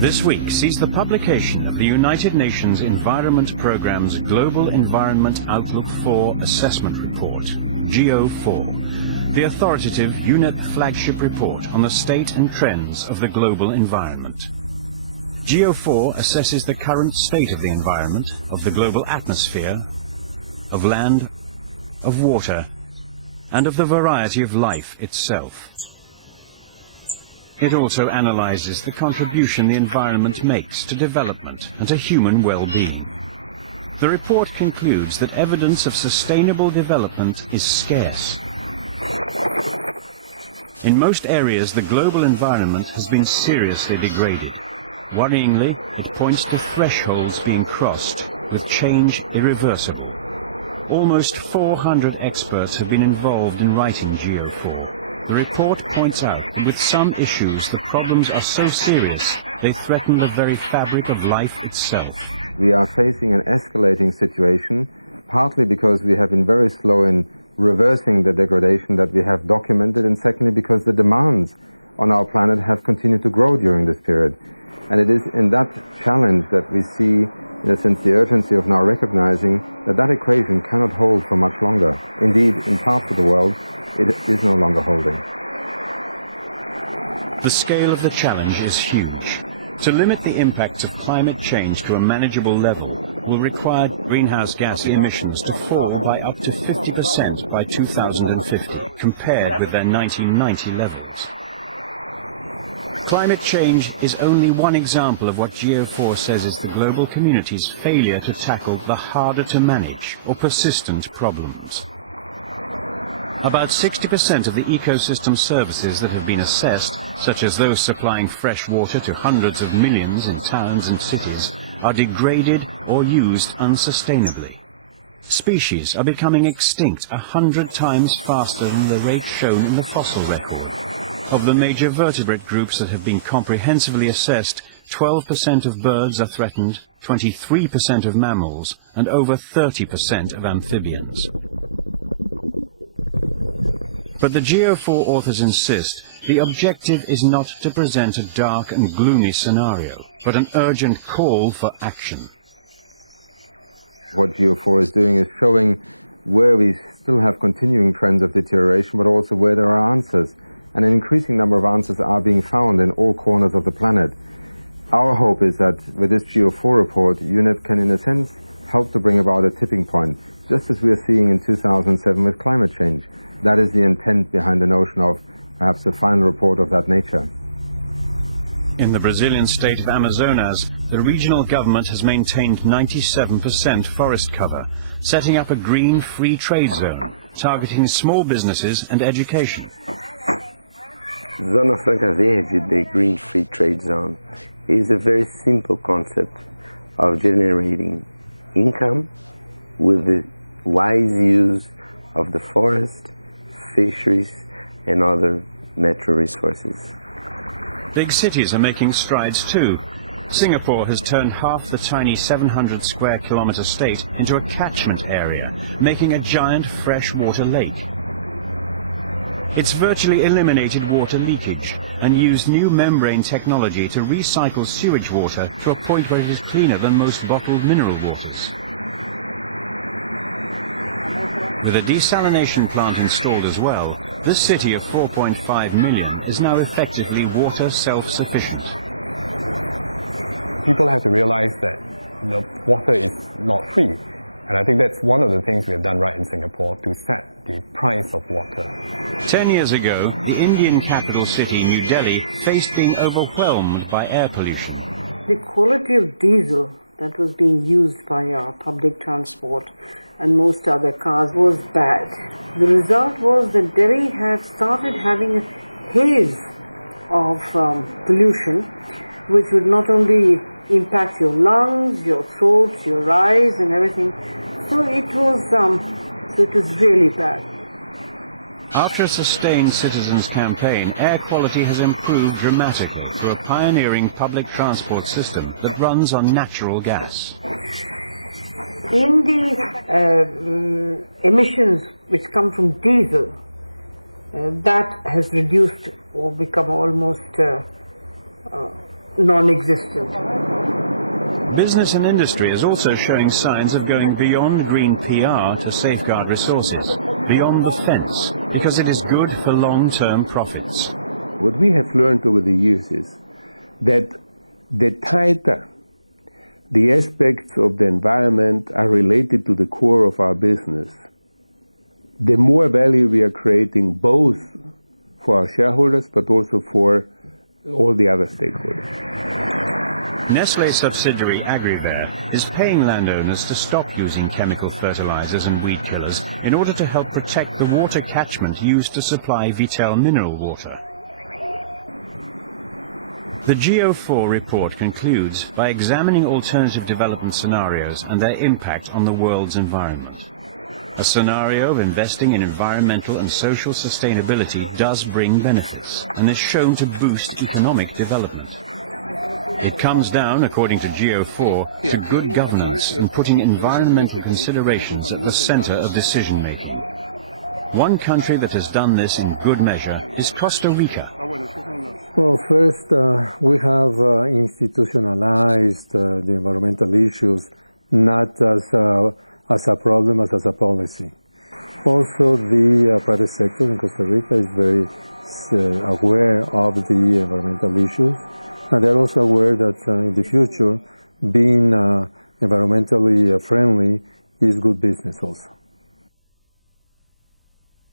This week sees the publication of the United Nations Environment Programme's Global Environment Outlook 4 Assessment Report, GEO4, the authoritative UNEP flagship report on the state and trends of the global environment. GEO4 assesses the current state of the environment, of the global atmosphere, of land, of water, and of the variety of life itself. It also analyzes the contribution the environment makes to development and to human well-being. The report concludes that evidence of sustainable development is scarce. In most areas, the global environment has been seriously degraded. Worryingly, it points to thresholds being crossed, with change irreversible. Almost 400 experts have been involved in writing GEO4. The report points out that with some issues the problems are so serious they threaten the very fabric of life itself. The scale of the challenge is huge. To limit the impacts of climate change to a manageable level will require greenhouse gas emissions to fall by up to 50% by 2050, compared with their 1990 levels. Climate change is only one example of what GEO4 says is the global community's failure to tackle the harder to manage or persistent problems. About 60% of the ecosystem services that have been assessed, such as those supplying fresh water to hundreds of millions in towns and cities, are degraded or used unsustainably. Species are becoming extinct 100 times faster than the rate shown in the fossil record. Of the major vertebrate groups that have been comprehensively assessed, 12% of birds are threatened, 23% of mammals, and over 30% of amphibians. But the GEO4 authors insist the objective is not to present a dark and gloomy scenario, but an urgent call for action. In the Brazilian state of Amazonas, the regional government has maintained 97% forest cover, setting up a green free trade zone, targeting small businesses and education. Big cities are making strides too. Singapore has turned half the tiny 700 square kilometre state into a catchment area, making a giant freshwater lake. It's virtually eliminated water leakage and used new membrane technology to recycle sewage water to a point where it is cleaner than most bottled mineral waters. With a desalination plant installed as well, this city of 4.5 million is now effectively water self-sufficient. Ten years ago, the Indian capital city, New Delhi, faced being overwhelmed by air pollution. After a sustained citizens' campaign, air quality has improved dramatically through a pioneering public transport system that runs on natural gas. ないです。Business and industry is also showing signs of going beyond green PR to safeguard resources, beyond the fence, because it is good for long-term profits. Nestlé subsidiary Agriver is paying landowners to stop using chemical fertilizers and weed killers in order to help protect the water catchment used to supply Vitel mineral water. The GEO4 report concludes by examining alternative development scenarios and their impact on the world's environment. A scenario of investing in environmental and social sustainability does bring benefits and is shown to boost economic development. It comes down, according to GEO4, to good governance and putting environmental considerations at the center of decision-making. One country that has done this in good measure is Costa Rica.